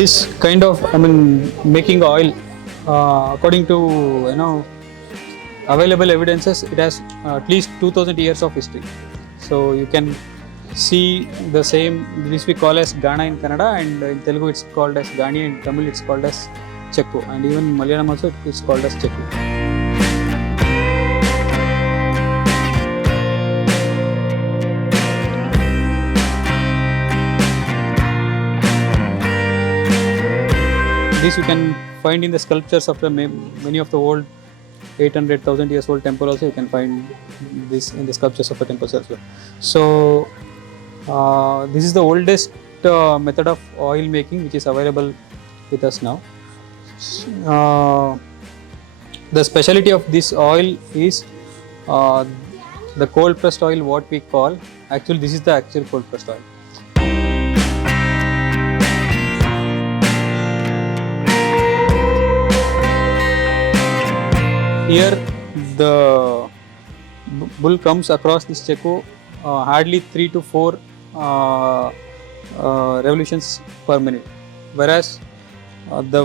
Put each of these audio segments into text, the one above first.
this kind of, making oil, according to available evidences, it has at least 2000 years of history. So you can see the same, this we call as Ghana in Kannada, and in Telugu it's called as Ghani, in Tamil it's called as Chekku, and even in Malayalam also it's called as Chekku. This you can find in the sculptures of the many of the old 800,000 years old temple also. You can find this in the sculptures of the temples as well. So this is the oldest method of oil making which is available with us now. The specialty of this oil is the cold pressed oil, what we call. Actually, this is the actual cold pressed oil. Here the bull comes across this Chekku hardly 3 to 4 revolutions per minute, whereas the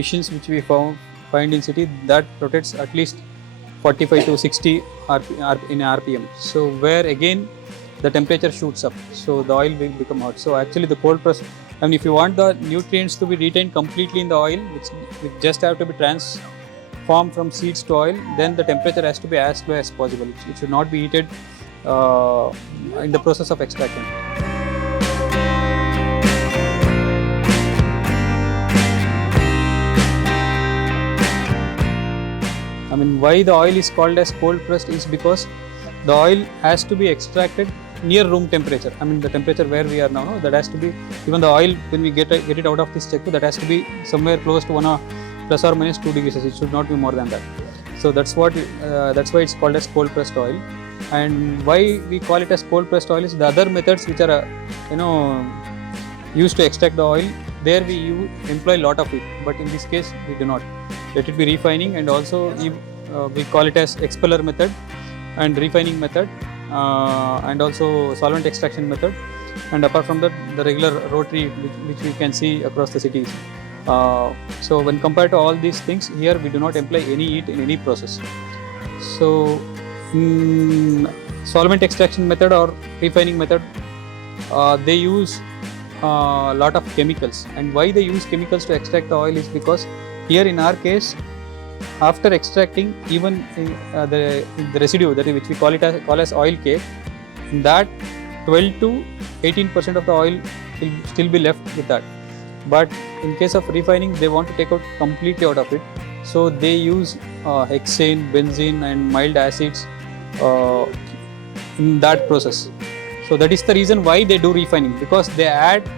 machines which we find in city, that rotates at least 45 to 60 in RPM. So where again the temperature shoots up, so the oil will become hot. So actually the cold press, if you want the nutrients to be retained completely in the oil, which just have to be transformed from seeds to oil, then the temperature has to be as low as possible. It should not be heated in the process of extraction. Why the oil is called as cold pressed is because the oil has to be extracted near room temperature. The temperature where we are now, that has to be, even the oil when we get it out of this Chekku, that has to be somewhere close to plus or minus 2 degrees Celsius. It should not be more than that. So that's why it's called as cold pressed oil. And why we call it as cold pressed oil is the other methods which are used to extract the oil, there we employ a lot of it, but in this case we do not. Let it be refining, and also we call it as expeller method and refining method, and also solvent extraction method, and apart from that the regular rotary which we can see across the cities. So when compared to all these things, here we do not employ any heat in any process. So solvent extraction method or refining method, they use a lot of chemicals. And why they use chemicals to extract the oil is because here in our case, after extracting, even the residue, that is which we call as oil cake, that 12 to 18% of the oil will still be left with that. But in case of refining, they want to take out completely out of it, so they use hexane, benzene and mild acids in that process. So that is the reason why they do refining, because they add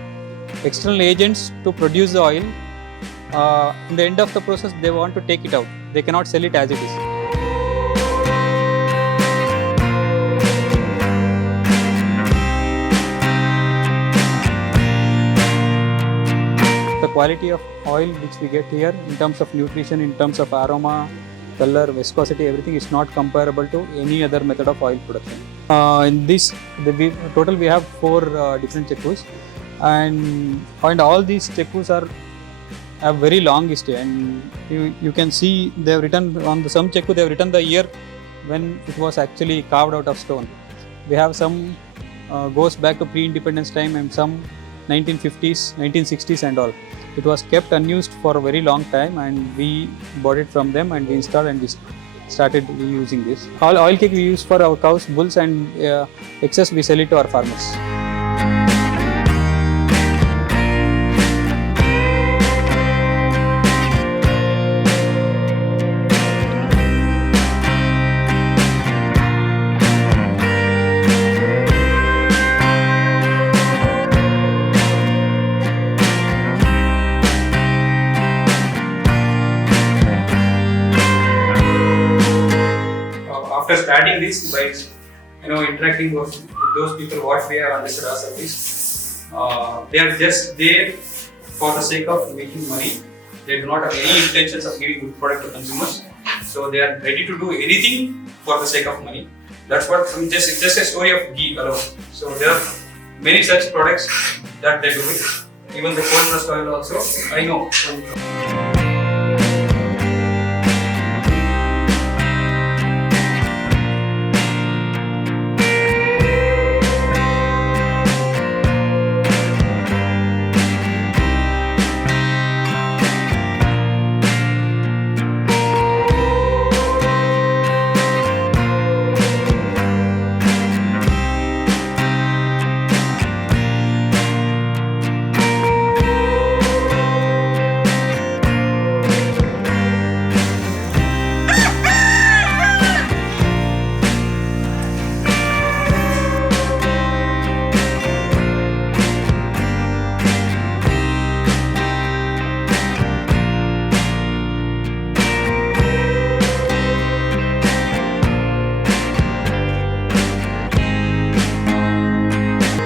external agents to produce the oil. In the end of the process, they want to take it out. They cannot sell it as it is. The quality of oil which we get here in terms of nutrition, in terms of aroma, color, viscosity, everything is not comparable to any other method of oil production. In this, total we have 4 different Chekkus, and all these Chekkus have very long history, and you can see they have written on some Chekku, they have written the year when it was actually carved out of stone. We have some goes back to pre-independence time, and some 1950s, 1960s and all. It was kept unused for a very long time, and we bought it from them and we installed and we started using this. All oil cake we use for our cows, bulls, and excess we sell it to our farmers. After starting this, by interacting with those people, what we have understood ourselves is they are just there for the sake of making money. They do not have any intentions of giving good product to consumers. So they are ready to do anything for the sake of money. That's what just a story of ghee alone. So there are many such products that they do it. Even the cold pressed oil also, I know.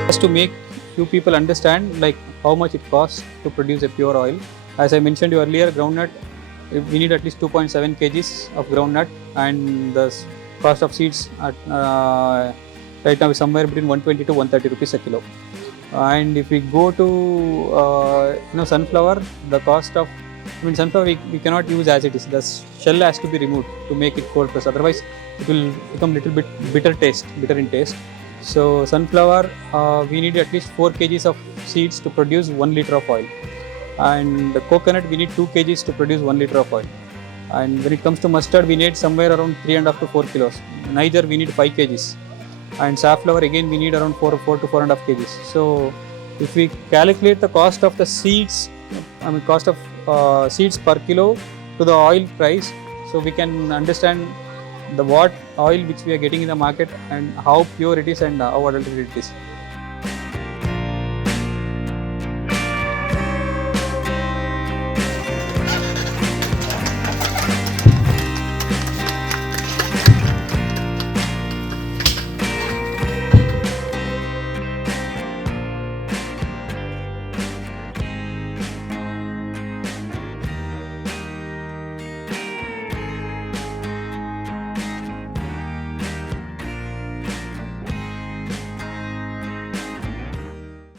Just to make few people understand like how much it costs to produce a pure oil. As I mentioned you earlier, groundnut, we need at least 2.7 kgs of groundnut, and the cost of seeds at right now is somewhere between 120 to 130 rupees a kilo. And if we go to sunflower, the cost of sunflower we cannot use as it is. The shell has to be removed to make it cold press. Otherwise, it will become little bit bitter in taste. So sunflower, we need at least 4 kgs of seeds to produce 1 liter of oil. And the coconut, we need 2 kgs to produce 1 liter of oil. And when it comes to mustard, we need somewhere around 3.5 to 4 kilos. Niger, we need 5 kgs. And safflower, again, we need around 4 to 4.5 kgs. So if we calculate the cost of the seeds, cost of seeds per kilo to the oil price, so we can understand the what oil which we are getting in the market and how pure it is and how adulterated it is.